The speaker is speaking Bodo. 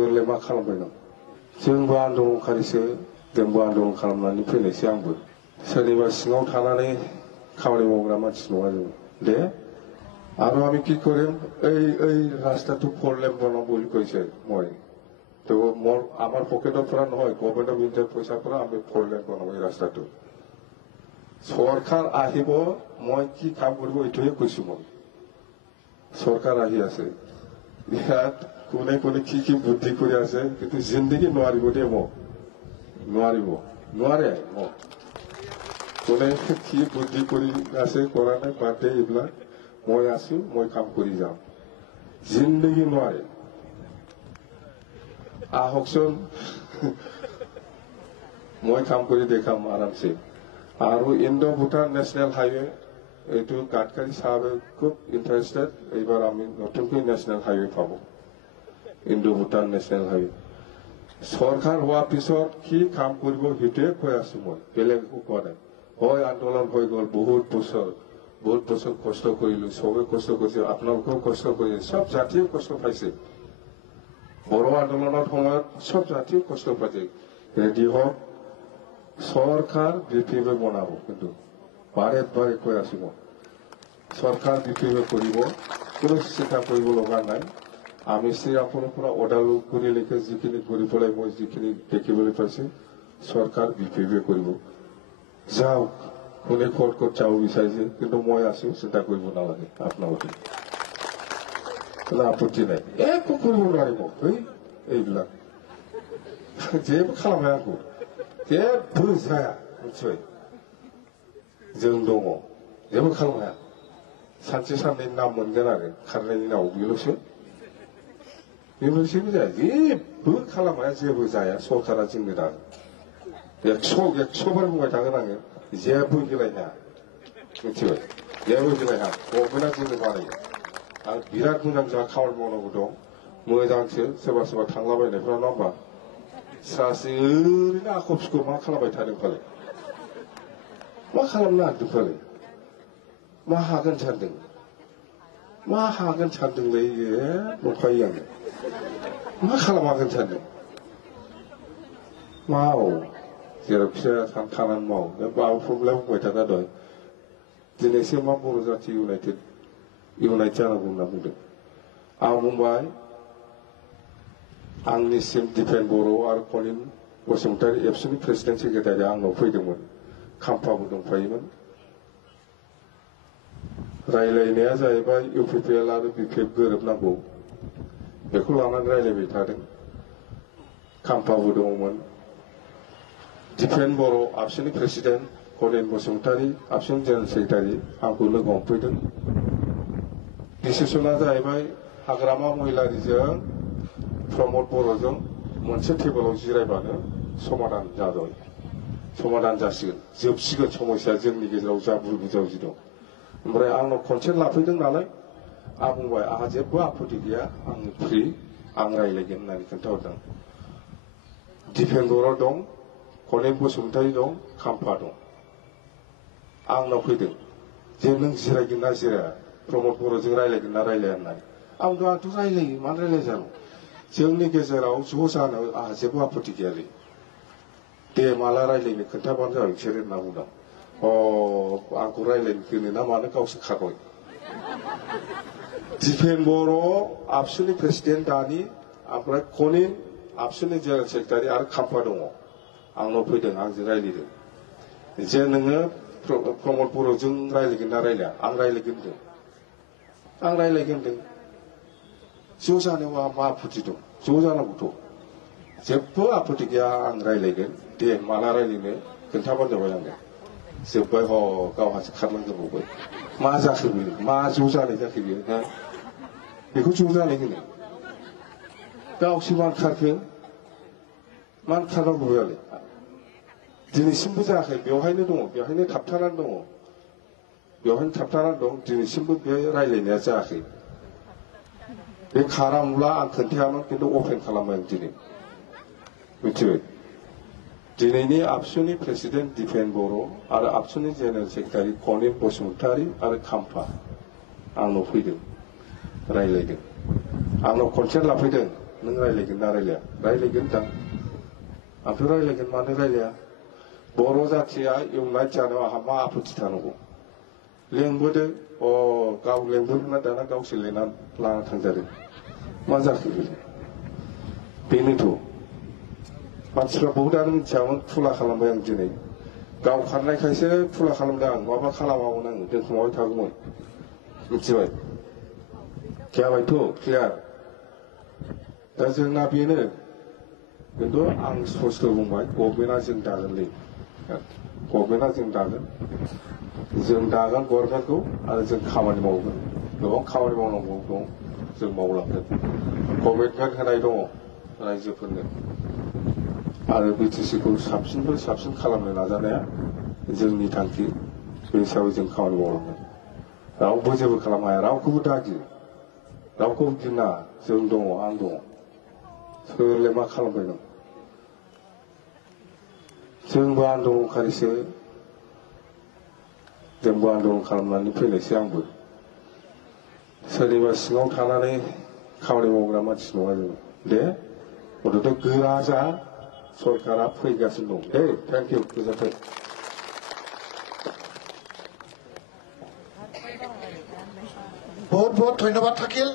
नोंलाय मा खालामबाय दं जोंबो आन्दलनखारिसो जोंबो आन्दलन खालामनानै फैनायसो आंबो सोरनिबा सिङाव थानानै खामानि मावग्रा मानसि नङा जों दे আর আমি কি করি এই রাস্তাটো 4 লেন বনাম বুলি কৈছে মই তো মোৰ আমাৰ পকেটৰ পৰা নহয় গভৰ্ণমেণ্ট অফ ইণ্ডিয়াৰ পইচাৰ পৰা আমি 4 লেন বনাম এই ৰাস্তাটো সরকার আহিব মই কি কাম কৰিব এইটোহে কৈছো মই সরকার আহি আছে ইয়াত কোনে কোনে কি বুদ্ধি কৰি আছে কিন্তু জিন্দগী নোৱাৰিব দে মোক নোৱাৰে মোক কোনে কি বুদ্ধি কৰি আছে কৰা নাই বাদে এইবিলাক মই আছো মই কাম কৰি যাম জিন্দগী নোৱাৰে আহকচোন মই কাম কৰি দেখাম আৰামছে আৰু ইণ্ডো ভুটান ন্যাশনাল হাইৱে এইটো গাডকাৰী সাহেবে খুব ইন্টারেস্টেড এইবাৰ আমি নতুনকৈ ন্যাশনাল হাইৱে পাব ইণ্ডো ভুটান ন্যাশনাল হাইৱে সরকার হওয়ার পিছত কি কাম কৰিব সেইটোৱে কৈ আছো মই বেলেগ একো কোৱা নাই হয় আন্দোলন হৈ গল বহুত বছৰ কষ্ট কৰিলো সবে কষ্ট কৰিছে আপোনালোকেও কষ্ট কৰিছে সব জাতীয় কষ্ট পাইছে বড় আন্দোলনৰ সময়ত সব জাতীয় কষ্ট পাইছে ৰেডি হওক সরকার বিপিএফ বনাব কিন্তু বাৰে কৈ আছো মই সরকার বিপিএফ কৰিব কোনো চিন্তা কৰিব লগা নাই আমি শ্ৰীৰামপুৰৰ পৰা ওদালগুৰিলৈকে যিখিনি ঘূৰি পেলাই মই যিখিনি দেখিবলৈ পাইছো সরকার বিপিএফ কৰিব যাওক কোনে ক'ত যাব বিচাৰিছে কিন্তু মই আছো চিন্তা কৰিব নালাগে আপোনালোকে আপত্তি নাই একো কৰিব নোৱাৰিব এইবিলাক जेबो खालामनो हागौ जेबो जाया मिथिबाय जों दङ जेबो खालामनो हाया सानसे साननै नाम मोनगोन आरो खारनायनि नाव बेल'सो जाया जेबो खालामनो हाया जेबो जाया सरकारा जोंनो दा 100 बार बुंबाय थागोन आङो जेबो गेलायनो हाया मिथिबाय जेबो गेलायनो हाया गभर्नमेन्टआ जोंनो बानायो आरो बिराद मोजां जोंहा खामानि मावनांगौ दं मोजांसो सोरबा थांलाबायनायफ्रा नङा होमबा सासे ओरैनो आख' फिखौ मा खालामबाय थादों फालाय मा खालामनो नागिरदों फालाय मा हागोन सानदोंलै नंखायो आङो मा खालामागोन सानदों माव जेरावखि जाया थानानै माव माबाफोरलाय बुंबाय थाखा दहाय दिनैसो मा बर' जाथि इउनाइट जानांगौ होनना बुंदों आं बुंबाय आंनिसिम दिपेन बर' आरो कनिन बसुमतारी एबसुनि प्रेसिडेन्ट सेक्रेटारिया आंनाव फैदोंमोन खाम्फाबो दंफायोमोन रायलायनाया जाहैबाय इउपिपिएल आरो बिपिएफ गोरोबनांगौ बेखौ लानानै रायलायबाय थादों खाम्फाबो दंमोन दिपेन बर' आबसुनि प्रेसिडेन्ट कनिन बसुमतारी आबसुनि जेनेरेल सेक्रेटारि आंखौ लोगो हमफैदों डिसिसना जाहैबाय हाग्रामा महिलारिजों प्रमद बर'जों मोनसे टेबोलाव जिरायबानो समाधान जासिगोन जोबसिगोन समस्या जोंनि गेजेराव जा बुल बुजावजि दं ओमफ्राय आंनाव कनसेन्ट लाफैदों नालाय आं बुंबाय आंहा जेबो आपत्ति गैया आं फ्रि आं रायलायगोन होननानै खोन्थाहरदों दिपेन बर' दं कनिन बसुमतारी दं खाम्फा दं आंनाव फैदों जे नों जिरायगोन ना जिराया प्रमद बर'जों रायलायगोन ना रायलाया होननानै आंथ' रायलायो मानो रायलाय जानो जोंनि गेजेराव ज' जानो आंहा जेबो आपत्ति गैयालै दे माला रायलायनो खोन्थाबानो जाबाय बिसोर होनना बुंदों आंखौ रायलायनो होनो ना मानो गावसो खारबाय दिपेन बर' आबसुनि प्रेसिडेन्ट दानि ओमफ्राय कनिन आबसुनि जेनेरेल सेक्रेटारि आरो खाम्फा दङ आंनाव फैदों आंजों रायलायदों जे नोङो प्रमद बर'जों रायलायगोन ना रायलाया आं रायलायगोन होनदों ज' जानायाव मा आपत्ति दं ज' जानांगौथ' जेबो आपत्ति गैया आं रायलायगोन दे माला रायलायनो खोन्थाबानो जाबाय आङो जोब्बाय गावहासो खारलांजोबबावबाय मा जाखो बेयो मा ज' जानाय जाखो बेयो बेखौ ज' जानाय होनो गावसो मानो खारखो मानो खारनांगौ बेलाय दिनैसिमबो जायाखै बेवहायनो थाबथानानै दं दिनैसिमबो बे रायलायनाया जायाखै बे खारामब्ला आं खोन्थायामोन खिन्थु अपेन खालामबाय आं दिनै मिथिबाय दिनैनि आबसुनि प्रेसिडेन्ट दिपेन बर' आरो आबसुनि जेनेरेल सेक्रेटारि कनिन बसुमतारी आरो खाम्फा आंनाव फैदों रायलायदों आंनाव कनसेन्ट लाफैदों नों रायलायगोन ना रायलाया रायलायगोन दां आंथ' रायलायगोन मानो रायलाया बर' जाथिया इउनाइट जानो आंहा मा आपत्ति थानांगौ लेंबोदो गाव लेंबोदोंना दाना गावसो लेंना लाना थांजादों मा जाखो बेनोथ' मानसिफ्रा बहुदानो मिथियामोन खुला खालामबाय आं दिनै गाव खारनायखायसो खुला खालामदों आं माबा खालामामोन आं दोनखुमाबाय थागौमोन मिथिबाय जाबायथ' क्लियार दा जोंना बेनो खिन्थु आं स्पष्ट बुंबाय गभर्नमेन्टआ जों दागोनलै गभर्नमेन्टआ जों दागोन गभर्नमेन्टखौ आरो जों खामानि मावगोन गोबां खामानि मावनांगौ दं जों मावलांगोन कमिटमेन्ट होनाय दङ रायजोफोरनो आरो बिटिसिखौ साबसिननिफ्राय साबसिन खालामनो नाजानाया जोंनि थांखि बे हिसाबै जों खामानि मावलांगोन रावबो जेबो खालामनो हाया रावखौबो दागि रावखौबो गिना जों दङ आं दङ सोरलाय मा खालामबाय दं जोंबो आन्दलनखारिसो जोंबो आन्दलन खालामनानै फैनायसो आंबो सोरनिबा सिङाव थानानै खामानि मावग्रा मानसि नङा जों दे गथ'थ' गोरा जा सरकारा फैगासिनो दं दे थेंक इउ गोजोन्थों बहुत बहुत धन्यवाद थाकिल।